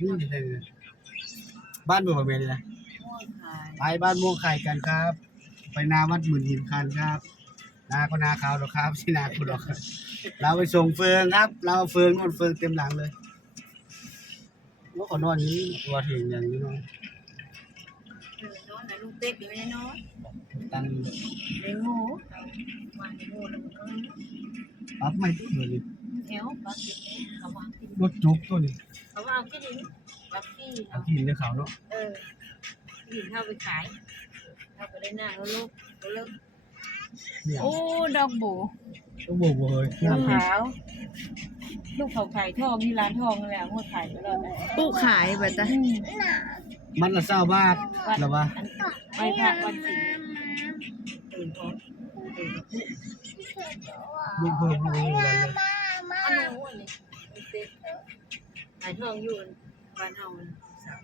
นี่เลยบ้านบัวเมนเลยนะไปบ้านม่วงไข่กันครับ ไปนาวัดหมื่นหินคันครับนาก็นาขาวหรอกครับที่นาคุณหรอกครับเราไปส่งเฟืองครับ เราเอาเฟืองนู่นเฟืองเต็มหลังเลยนกขอนอนนี้ตัวถึงอย่างนี้นอน นอนนะลูกเต็กอยู่ไม่ได้นอน ตั้ง เลี้ยงงูวางเลี้ยงงูแล้วมันก็ ปั๊บไม่ตัวเลย แถวปลากินเขาวางกิน รถจุกตัวนี้ เขาวางกินดิปลาขี้ เอาที่หินในเขาเนาะ หินเข้าไปขายเข้าไปได้หน้าแล้วลูกแล้วเลิก เนี่ย โอ้ดอกโบ ต้องโบกเลย ลูกขาวลูกเขาขายทองมีร้านทองนั่นแหละหัวขายตลอดเลย ปุ๊ขายแบบจ้ะ มันละ20 บาทหรอวะ ไปพระวันศิลตื่นพร้อมตื่น ลูกเพิ่มลูกกันเลย อันนู้นนี่เต็กขายทองอยู่บ้านเฮาสาม